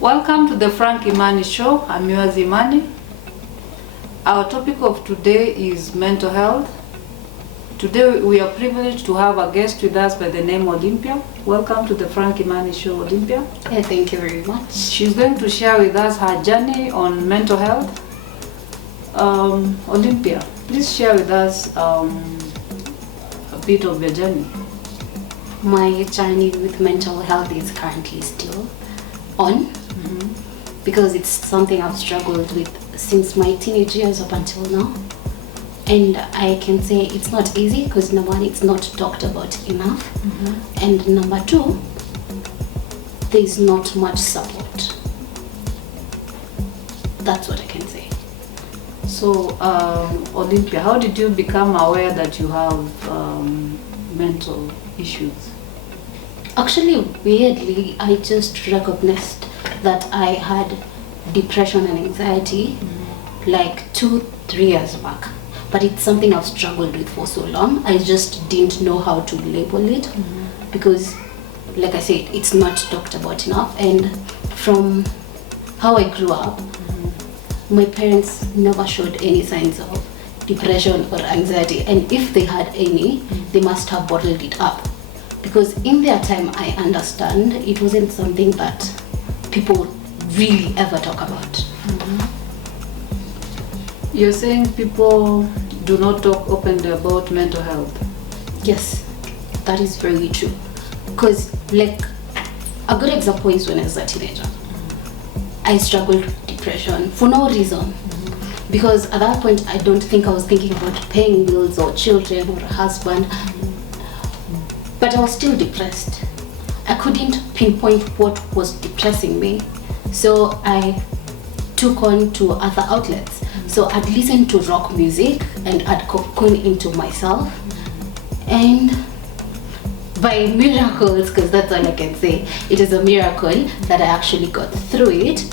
Welcome to the Frank Imani Show. I'm yours, Imani. Our topic of today is mental health. Today we are privileged to have a guest with us by the name Olympia. Welcome to the Frank Imani Show, Olympia. Yeah, thank you very much. She's going to share with us her journey on mental health. Olympia, please share with us a bit of your journey. My journey with mental health is currently still on, because it's something I've struggled with since my teenage years up until now. And I can say it's not easy because number one, it's not talked about enough. And number two, there's not much support. That's what I can say. So, Olympia, how did you become aware that you have mental issues? Actually, weirdly, I just recognized that I had depression and anxiety like 2-3 years back. But it's something I've struggled with for so long. I just didn't know how to label it because, like I said, it's not talked about enough. And from how I grew up, my parents never showed any signs of depression or anxiety. And if they had any, they must have bottled it up. Because in their time, I understand it wasn't something that people really ever talk about. You're saying people do not talk openly about mental health? Yes, that is very true. Because, like, a good example is when I was a teenager. I struggled with depression for no reason. Because at that point, I don't think I was thinking about paying bills or children or a husband. But I was still depressed. I couldn't pinpoint what was depressing me. So I took on to other outlets. So I'd listen to rock music and I'd cocoon into myself. And by miracles, because that's all I can say, it is a miracle that I actually got through it.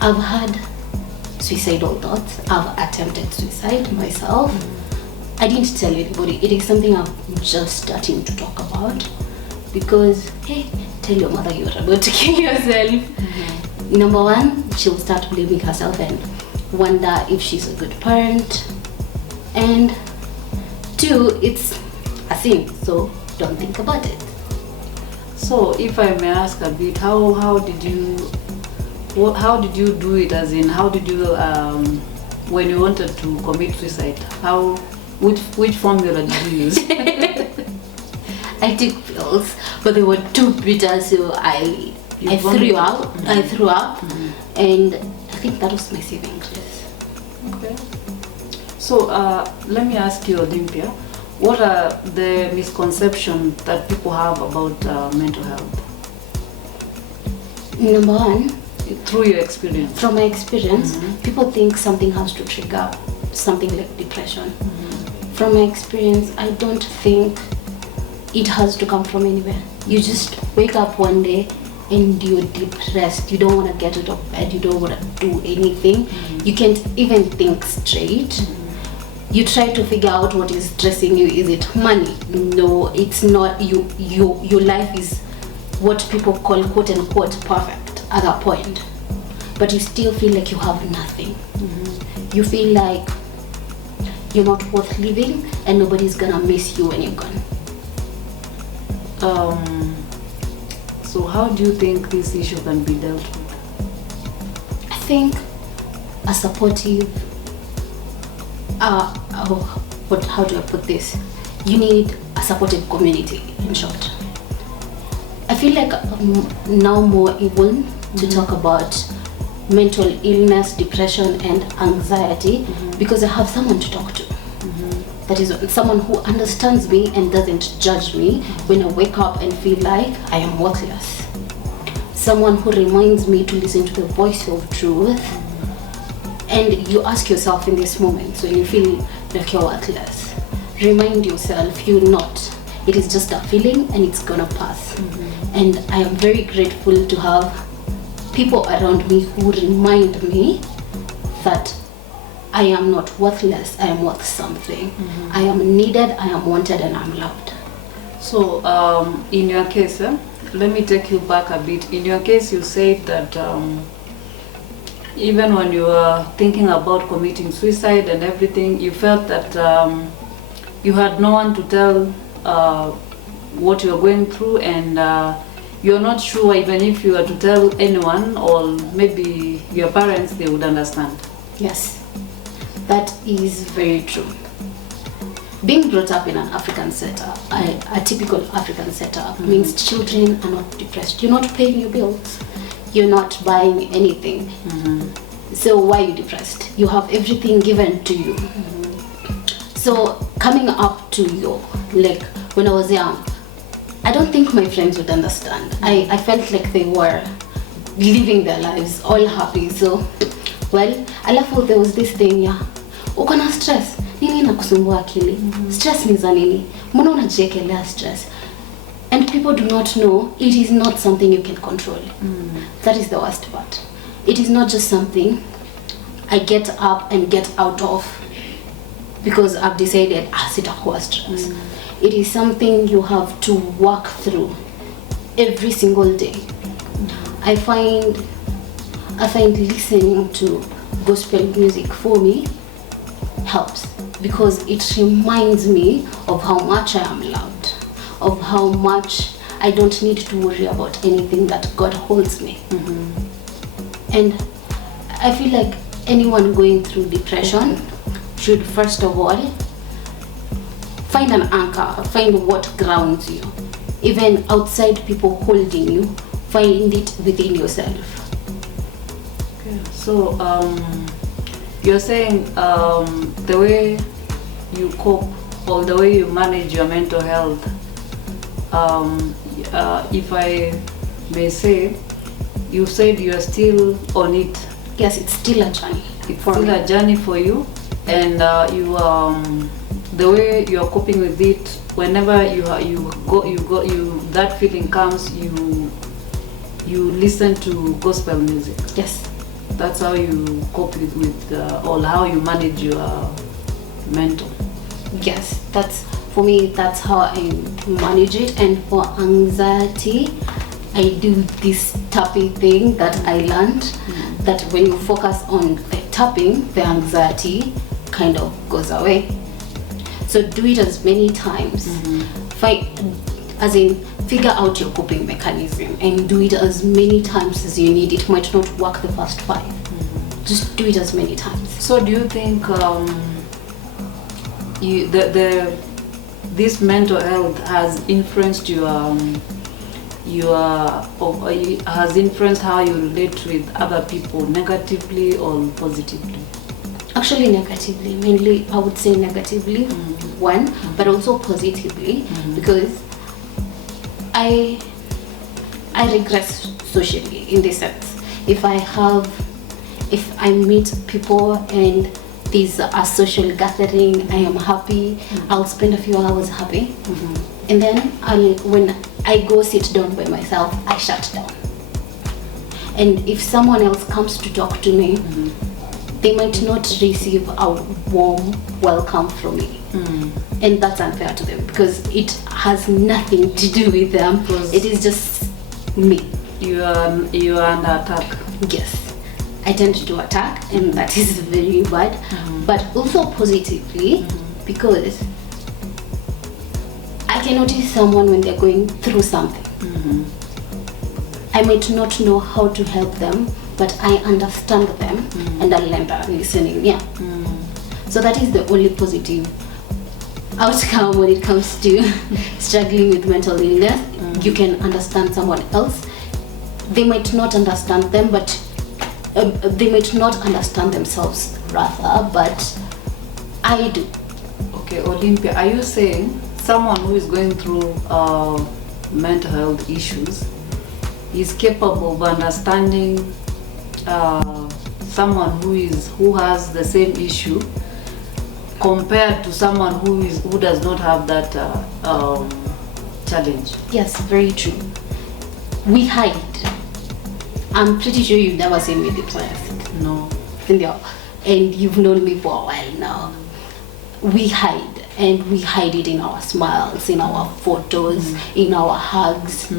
I've had suicidal thoughts. I've attempted suicide myself. I didn't tell anybody. It is something I'm just starting to talk about. Because, hey, tell your mother you're about to kill yourself. Number one, she'll start blaming herself and wonder if she's a good parent. And two, it's a sin, so don't think about it. So, if I may ask a bit, how did you do it? As in, how did you when you wanted to commit suicide? Which formula did you use? I took pills, but they were too bitter, so I threw up. And I think that was my saving grace. Okay. So let me ask you, Olympia, what are the misconceptions that people have about mental health? Number one, through your experience. From my experience, people think something has to trigger something like depression. From my experience, I don't think it has to come from anywhere. You just wake up one day and you're depressed. You don't want to get out of bed. You don't want to do anything. You can't even think straight. You try to figure out what is stressing you. Is it money? No, it's not. Your life is what people call quote unquote perfect at that point. But you still feel like you have nothing. You feel like you're not worth living and nobody's gonna miss you when you're gone. So how do you think this issue can be dealt with? I think a supportive, how do I put this? You need a supportive community, in short. I feel like I'm now more able to talk about mental illness, depression and anxiety because I have someone to talk to. That is someone who understands me and doesn't judge me when I wake up and feel like I am worthless. Someone who reminds me to listen to the voice of truth. And you ask yourself in this moment, when you feel like you're worthless, remind yourself you're not. It is just a feeling and it's gonna pass. And I am very grateful to have people around me who remind me that I am not worthless, I am worth something. I am needed, I am wanted, and I'm loved. So, in your case, let me take you back a bit. In your case, you said that even when you were thinking about committing suicide and everything, you felt that you had no one to tell what you were going through, and you're not sure even if you were to tell anyone or maybe your parents, they would understand. Yes, that is very true. Being brought up in an African setup, a typical African setup, means children are not depressed. You're not paying your bills. You're not buying anything. So why are you depressed? You have everything given to you. So coming up to you, like when I was young, I don't think my friends would understand. I felt like they were living their lives all happy. So, well, alafu there was this thing, yeah, uko na stress, nini inakusumbua akili? Stress ni za nini? Mbona unajiekelea stress? And people do not know it is not something you can control. That is the worst part. It is not just something I get up and get out of because I've decided sitakuwa stress. It is something you have to work through every single day. I find listening to gospel music for me helps because it reminds me of how much I am loved, of how much I don't need to worry about anything, that God holds me. And I feel like anyone going through depression should first of all find an anchor, find what grounds you. Even outside people holding you, find it within yourself. Okay. So you're saying the way you cope or the way you manage your mental health, if I may say, you said you are still on it. Yes, it's still a journey. It's still a journey for you, and you the way you are coping with it. Whenever that feeling comes, you listen to gospel music. Yes, that's how you cope with or how you manage your mental. Yes, that's for me. That's how I manage it. And for anxiety, I do this tapping thing that I learned. That when you focus on the tapping, the anxiety kind of goes away. So do it as many times. Figure out your coping mechanism and do it as many times as you need. It might not work the first 5. Just do it as many times. So do you think this mental health has influenced has influenced how you relate with other people, negatively or positively? Actually negatively, mainly I would say negatively, one, but also positively, because I regress socially in this sense. If I meet people and there's a social gathering, I am happy, I'll spend a few hours happy, and then when I go sit down by myself, I shut down. And if someone else comes to talk to me, they might not receive a warm welcome from me. And that's unfair to them because it has nothing to do with them. It is just me. You are under attack. Yes, I tend to attack, and that is very bad. But also positively, because I can notice someone when they're going through something. I might not know how to help them, but I understand them and I learn by listening. Yeah. So that is the only positive outcome when it comes to struggling with mental illness. You can understand someone else. They might not understand them, but they might not understand themselves rather, but I do. Okay, Olympia, are you saying someone who is going through mental health issues is capable of understanding someone who has the same issue compared to someone who does not have that challenge? Yes, very true. We hide. I'm pretty sure you've never seen me depressed. No. And you've known me for a while now. We hide. and we hide it in our smiles, in our photos, in our hugs.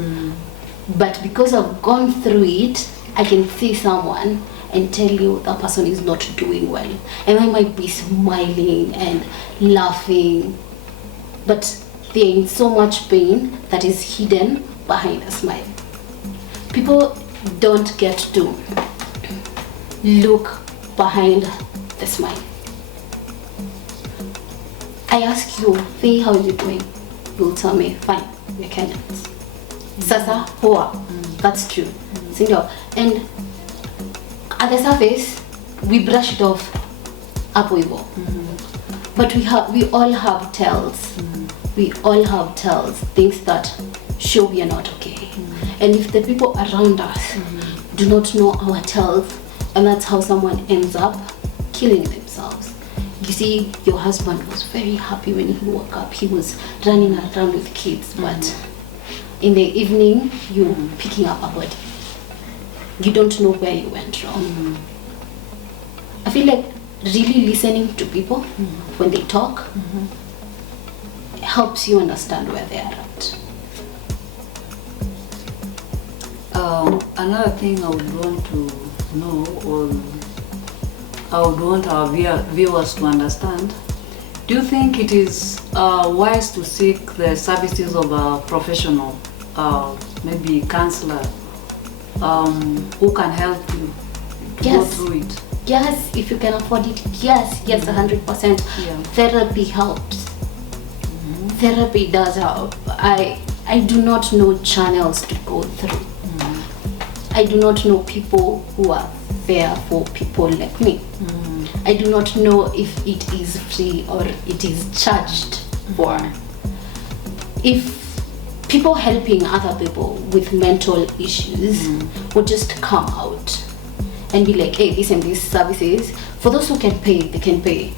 But because I've gone through it, I can see someone and tell you that person is not doing well, and I might be smiling and laughing, but they're in so much pain that is hidden behind a smile. People don't get to look behind the smile. I ask you, Faye, how are you doing? You'll tell me, fine, we're Kenyans. Sasa, poa. That's true. Sindio? And at the surface, we brush it off hapo hivyo. But we all have tells. We all have tells, things that show we are not okay. And if the people around us do not know our tells, and that's how someone ends up killing themselves. You see, your husband was very happy when he woke up. He was running around with kids, but in the evening, you're picking up a body. You don't know where you went wrong. I feel like really listening to people when they talk helps you understand where they are at. Another thing I would want to know, or I would want our viewers to understand, do you think it is wise to seek the services of a professional, maybe counselor, who can help you to go through it? Yes, if you can afford it, yes, 100%. Therapy helps. Therapy does help. I do not know channels to go through. I do not know people who are there for people like me. I do not know if it is free or it is charged for. If people helping other people with mental issues would just come out and be like, hey, this and these services, for those who can pay, they can pay.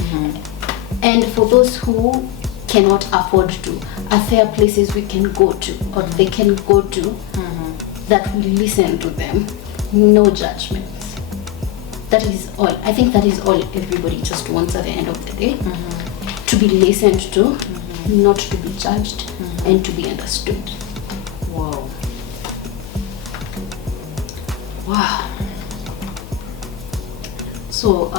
And for those who cannot afford to, are there places we can go to, or they can go to, that will listen to them, no judgments. That is all. I think that is all everybody just wants at the end of the day. To be listened to, not to be judged, and to be understood. Wow. Wow. So,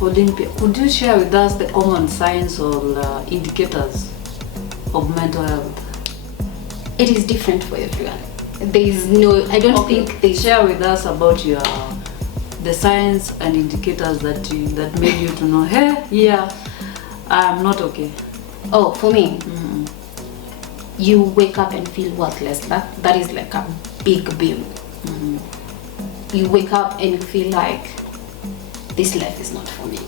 Olympia, could you share with us the common signs or indicators of mental health? It is different for everyone. There is no, I don't think they share with us about the signs and indicators that made you to know, hey, yeah, I'm not okay. Oh, for me, you wake up and feel worthless. That is like a big bill. You wake up and you feel like this life is not for me.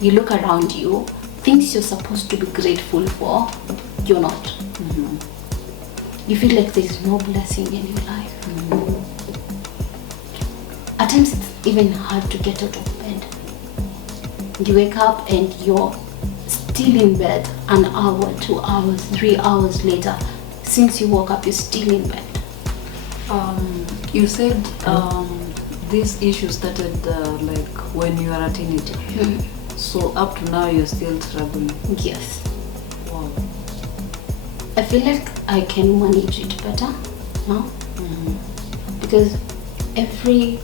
You look around you, things you're supposed to be grateful for, you're not. You feel like there's no blessing in your life. At times it's even hard to get out of bed. You wake up and you're still in bed an hour, 2 hours, 3 hours later. Since you woke up, you're still in bed. You said this issue started like when you are a teenager. So up to now you're still struggling. Yes. Wow. I feel like I can manage it better now, because every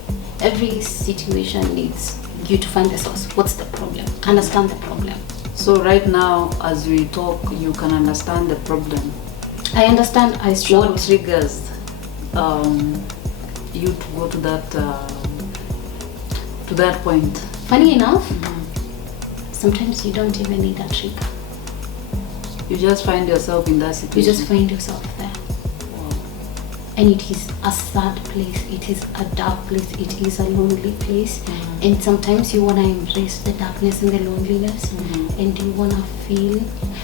situation needs you to find the source. What's the problem? Understand the problem. So right now, as we talk, you can understand the problem. I understand. I struggle. What triggers you to go to that point? Funny enough, sometimes you don't even need a trigger. You just find yourself in that situation. You just find yourself there. Wow. And it is a sad place, it is a dark place, it is a lonely place. And sometimes you want to embrace the darkness and the loneliness, and you want to feel,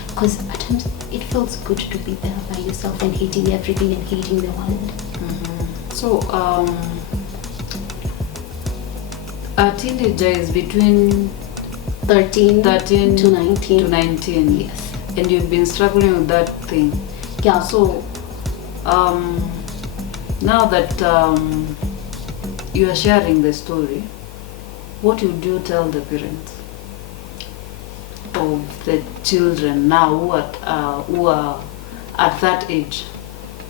because at times it feels good to be there by yourself and hating everything and hating the world. So, a teenager is between 13 to 19. Yes. And you've been struggling with that thing. Yeah. So, now that you are sharing the story, what would you tell the parents? of the children now who are at that age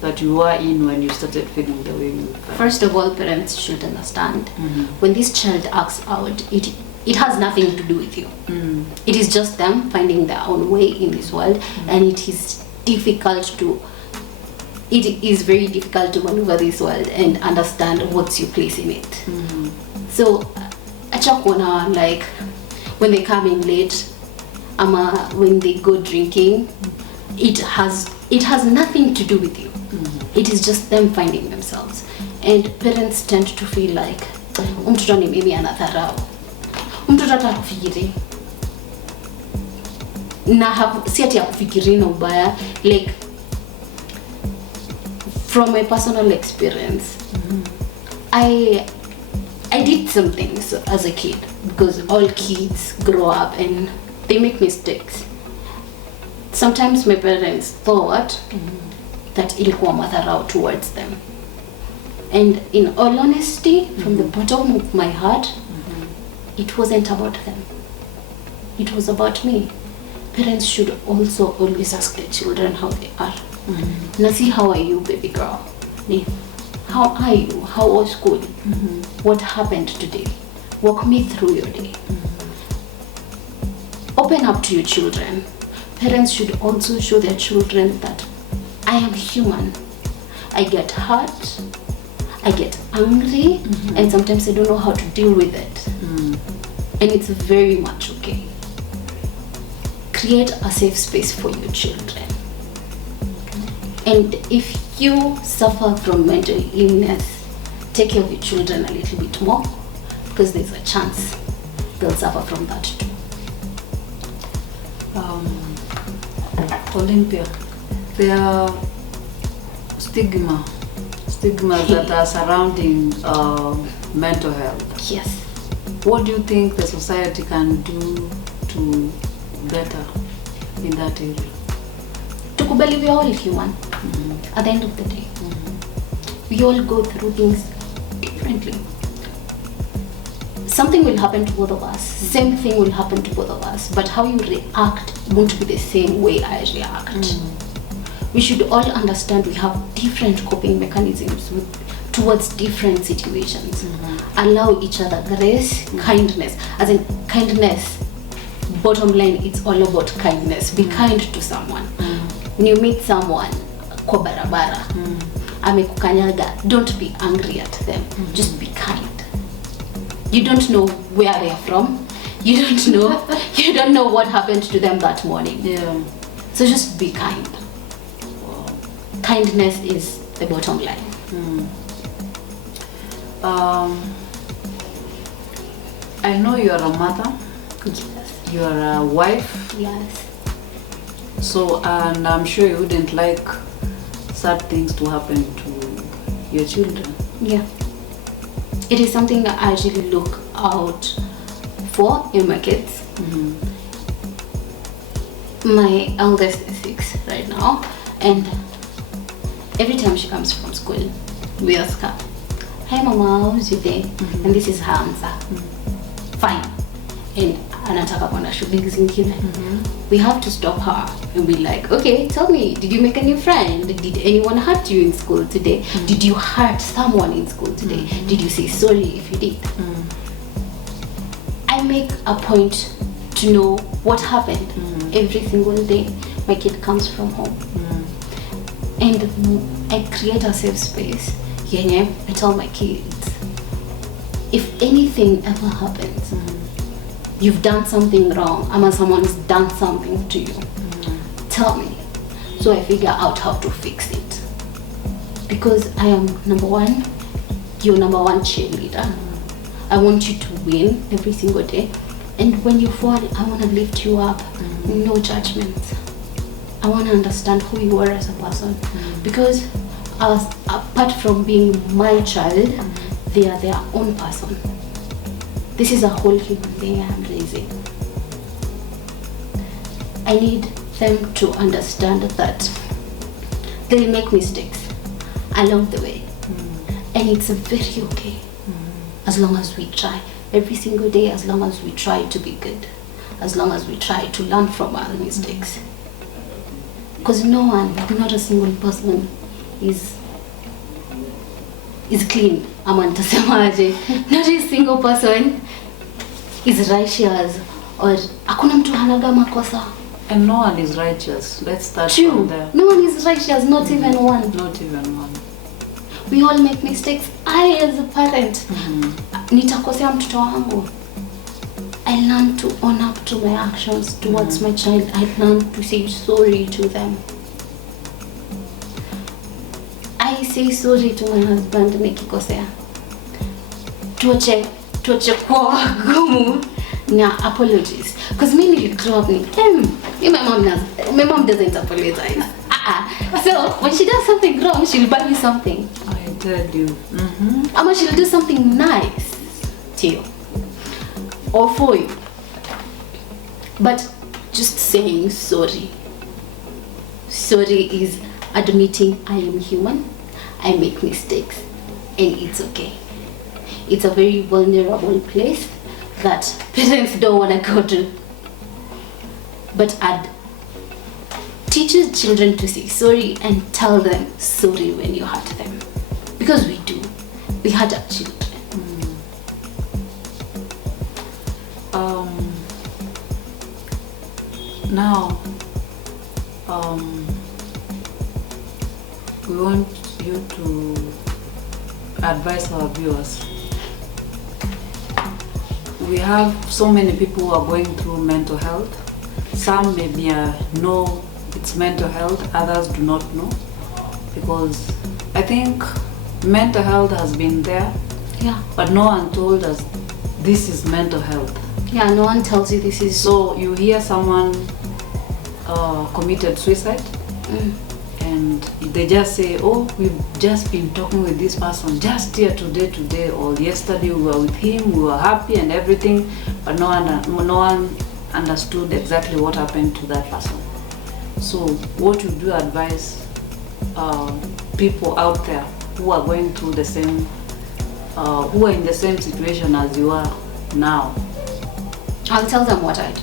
that you were in when you started feeling the way you felt? First of all, parents should understand Mhm. when this child acts out, it has nothing to do with you. Mm. It is just them finding their own way in this world, and it is very difficult to maneuver this world and understand what's your place in it. Mhm. So acha kuona like when they come in late ama when they go drinking, it has nothing to do with you. It is just them finding themselves, and parents tend to feel like mtoto ni mimi anadharau, mtoto hata kufikiri na si ati akufikiri na ubaya. Like from my personal experience, I did some things as a kid, because all kids grow up and they make mistakes. Sometimes my parents thought that ilikuwa madharau towards them, and in all honesty, from the bottom of my heart, it wasn't about them, it was about me. Parents should also always ask their children how they are. Nasi, how are you, baby girl? How are you? How was school? What happened today? Walk me through your day. Open up to your children. Parents should also show their children that I am human. I get hurt, I get angry, and sometimes I don't know how to deal with it. And it's very much okay. Create a safe space for your children. And if you suffer from mental illness, take care of your children a little bit more, because there's a chance they'll suffer from that too. Olympia, there are stigmas that are surrounding mental health. Yes. What do you think the society can do to better in that area? Tukubali, we are all human. At the end of the day, we all go through things differently. Something will happen to both of us. Same thing will happen to both of us. But how you react won't be the same way I react. We should all understand we have different coping mechanisms towards different situations. Allow each other grace, kindness. As in kindness, bottom line, it's all about kindness. Be kind to someone. When you meet someone kwa barabara, amekukanyaga, don't be angry at them. Just be kind. You don't know where they are from. You don't know what happened to them that morning. Yeah. So just be kind. Kindness is the bottom line. I know you are a mother. Yes. You are a wife. Yes. So, and I'm sure you wouldn't like sad things to happen to your children. Yeah. It is something that I really look out for in my kids. My eldest is 6 right now, and every time she comes from school, we ask her, "Hi mama, how's your day?" And this is her answer. Fine. And anataka kwenda shughuli zingine. We have to stop her and be like, okay, tell me, did you make a new friend? Did anyone hurt you in school today? Did you hurt someone in school today? Did you say sorry if you did? I make a point to know what happened every single day my kid comes from home. And I create a safe space. I tell my kids, if anything ever happens, you've done something wrong, or someone's done something to you, tell me, so I figure out how to fix it. Because I am your number one cheerleader. I want you to win every single day, and when you fall, I want to lift you up. No judgment. I want to understand who you are as a person, because apart from being my child, they are their own person. This is a whole human being I'm raising. I need them to understand that they'll make mistakes along the way, and it's very okay as long as we try every single day, as long as we try to be good, as long as we try to learn from our mistakes. Because no one, not a single person is clean. Ama nitasemaje? Not a single person is righteous, or hakuna mtu hanaga makosa. And no one is righteous. Let's start True. from there. No one is righteous, not even one. Not even one. We all make mistakes. I as a parent, nitakosea mtoto wangu. I learn to own up to my actions towards my child. I learn to say sorry to them. I say sorry to my husband nikikosea. Tuache kwa wagumu na apologies. Because me nili grow up my mom doesn't apologize. So when she does something wrong, she'll buy you something. I tell you. Ama she'll do something nice to you or for you. But just saying sorry. Sorry is admitting I am human, I make mistakes, and it's okay. It's a very vulnerable place that parents don't want to go to. But teaches children to say sorry and tell them sorry when you hurt them. Because we do. We hurt our children. Now, we want you to advise our viewers. We have so many people who are going through mental health. Some maybe know it's mental health, others do not know. Because I think mental health has been there, but no one told us this is mental health. Yeah, no one tells you this is. So you hear someone committed suicide, and they just say, oh, we've just been talking with this person just here today, or yesterday we were with him, we were happy and everything, but no one understood exactly what happened to that person. So what would you advise people out there who are going through the same, who are in the same situation as you are now? I'll tell them what I do.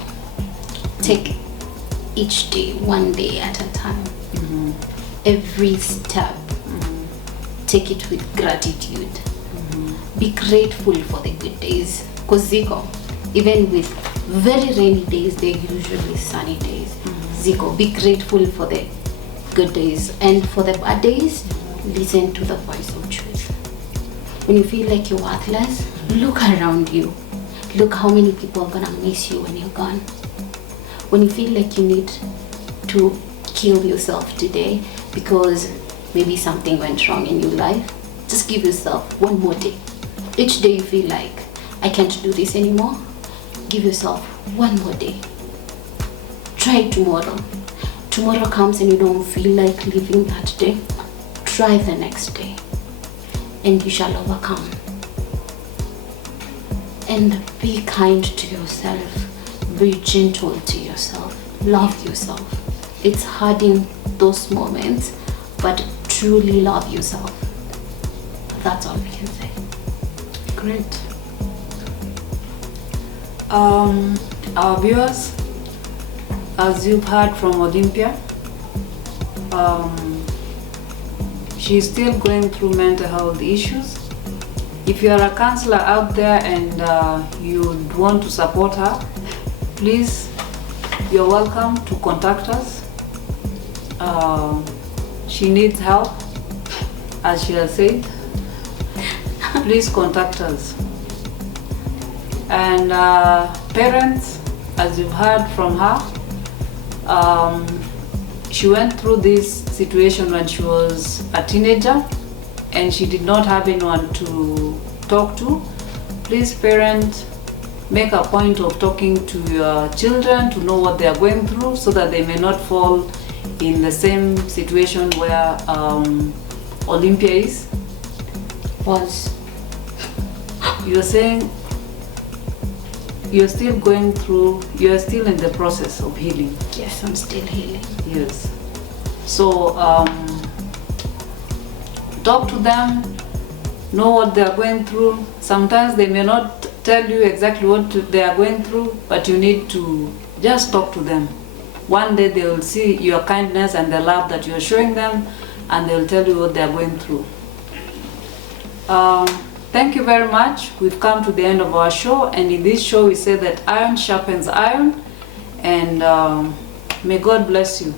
Take each day, one day at a time. Every step, take it with gratitude. Be grateful for the good days. Because Ziko, even with very rainy days, they're usually sunny days. Ziko, be grateful for the good days. And for the bad days, listen to the voice of truth. When you feel like you're worthless, look around you. Look how many people are gonna miss you when you're gone. When you feel like you need to kill yourself today because maybe something went wrong in your life, just give yourself one more day. Each day you feel like, I can't do this anymore, give yourself one more day. Try tomorrow. Tomorrow comes and you don't feel like living that day, try the next day and you shall overcome. And be kind to yourself. Be gentle to yourself. Love yourself. It's hard in those moments, but truly love yourself. That's all we can say. Great. Our viewers, as you've heard from Olympia, she's still going through mental health issues. If you are a counselor out there and you want to support her, please, you're welcome to contact us. She needs help, as she has said. Please contact us. And parents, as you've heard from her, she went through this situation when she was a teenager and she did not have anyone to talk to. Please, parents, make a point of talking to your children to know what they are going through so that they may not fall in the same situation where Olympia was. You're saying you're still going through, you're still in the process of healing. Yes, I'm still healing. Yes. So talk to them, know what they're going through. Sometimes they may not tell you exactly what they are going through, but you need to just talk to them. One day they will see your kindness and the love that you are showing them, and they will tell you what they are going through. Thank you very much. We've come to the end of our show, and in this show we say that iron sharpens iron, and may God bless you.